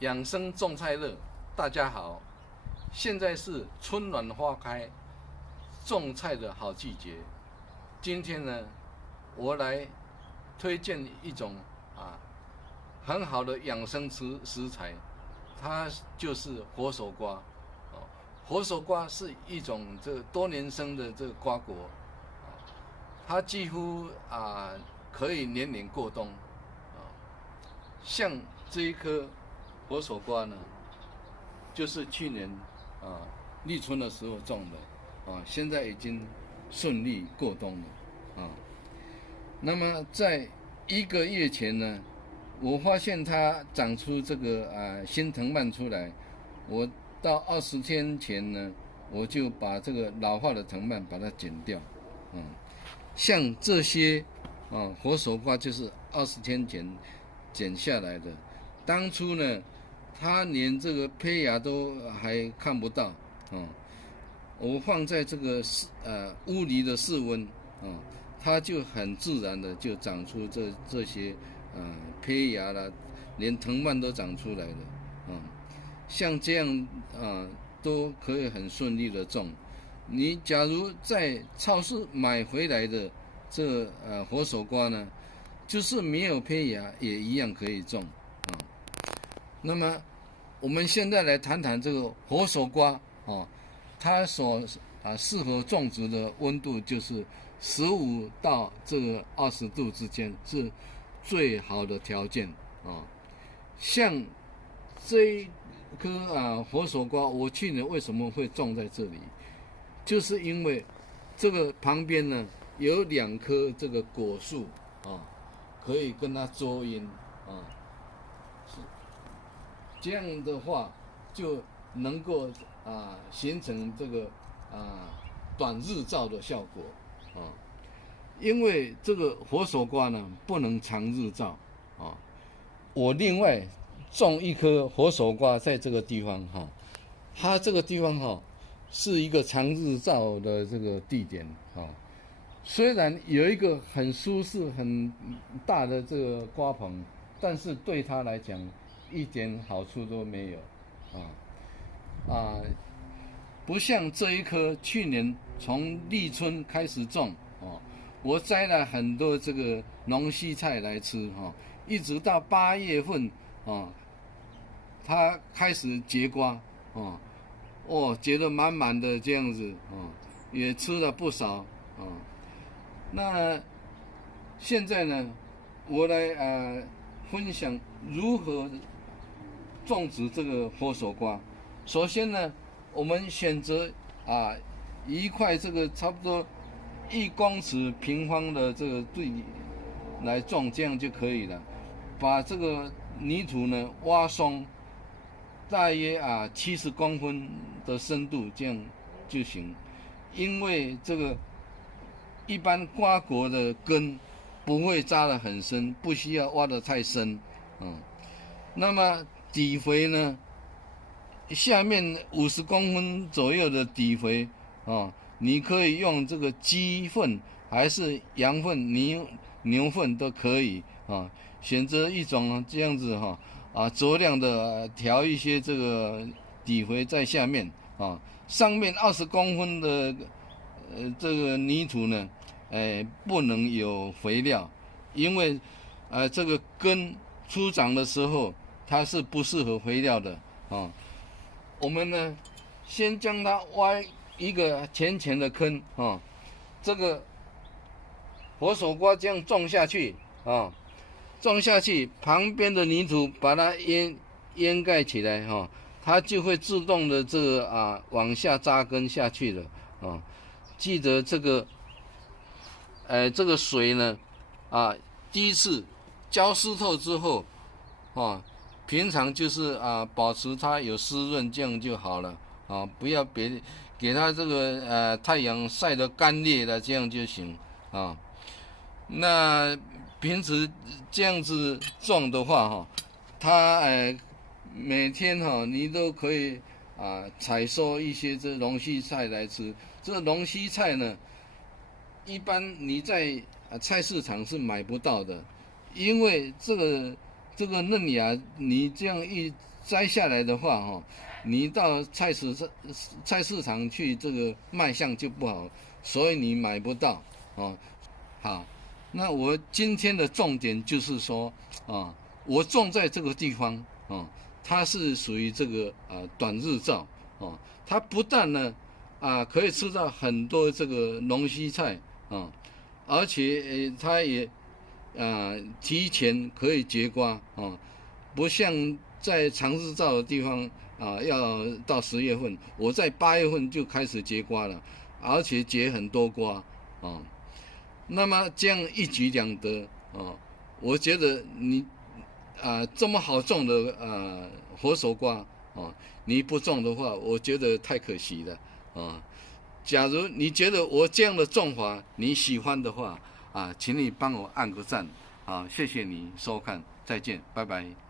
养生种菜乐，大家好，现在是春暖花开，种菜的好季节。今天呢，我来推荐一种很好的养生食材，它就是佛手瓜。佛手瓜是一种多年生的瓜果，它几乎可以年年过冬。像这一颗佛手瓜呢，就是去年立春的时候种的，现在已经顺利过冬了，那么在1个月前呢，我发现它长出这个新藤蔓出来，我到20天前呢，我就把这个老化的藤蔓把它剪掉，像这些佛手瓜就是20天前剪下来的，当初呢，它连这个胚芽都还看不到，我放在这个屋里的室温，它就很自然的就长出这些胚芽啦，连藤蔓都长出来了，像这样都可以很顺利的种。你假如在超市买回来的佛手瓜呢，就是没有胚芽也一样可以种。那么我们现在来谈谈这个佛手瓜，它所适合种植的温度就是15到20度之间是最好的条件。像这一颗佛手瓜，我去年为什么会种在这里？就是因为这个旁边呢有2棵这个果树可以跟它捉阴这样的话就能够形成这个短日照的效果因为这个佛手瓜呢不能长日照我另外种一颗佛手瓜在这个地方它这个地方是一个长日照的这个地点虽然有一个很舒适很大的这个瓜棚，但是对它来讲一点好处都没有不像这一棵去年从立春开始种我摘了很多这个龙须菜来吃一直到8月份它开始结瓜结得满满的这样子也吃了不少那现在呢，我来分享如何种植这个佛手瓜。首先呢，我们选择一块这个差不多1公尺平方的这个地来种，这样就可以了。把这个泥土呢挖松，大约70公分的深度，这样就行。因为这个一般瓜果的根不会扎得很深，不需要挖得太深那么底肥呢，下面50公分左右的底肥你可以用这个鸡粪还是羊粪、牛粪都可以选择一种这样子酌量的调一些这个底肥在下面上面20公分的这个泥土呢不能有肥料，因为这个根初长的时候它是不适合肥料的我们呢先将它挖一个浅浅的坑这个佛手瓜这样种下去种下去，旁边的泥土把它掩盖起来它就会自动的这个往下扎根下去了记得这个水呢第一次浇湿透之后平常就是保持它有湿润，这样就好了不要给它这个太阳晒得干裂了，这样就行那平时这样子种的话它每天你都可以采收一些这龙须菜来吃。这龙须菜呢，一般你在菜市场是买不到的，因为这个嫩芽你这样一摘下来的话哈，你到菜市场去这个卖相就不好，所以你买不到哦。好，那我今天的重点就是说啊，我种在这个地方啊，它是属于这个短日照啊，它不但呢可以吃到很多这个龙须菜啊，而且它也提前可以结瓜啊，不像在长日照的地方要到10月份，我在8月份就开始结瓜了，而且结很多瓜啊。那么这样一举两得啊，我觉得你这么好种的佛手瓜啊，你不种的话，我觉得太可惜了啊。假如你觉得我这样的种法你喜欢的话请你帮我按个赞啊，谢谢你收看，再见，拜拜。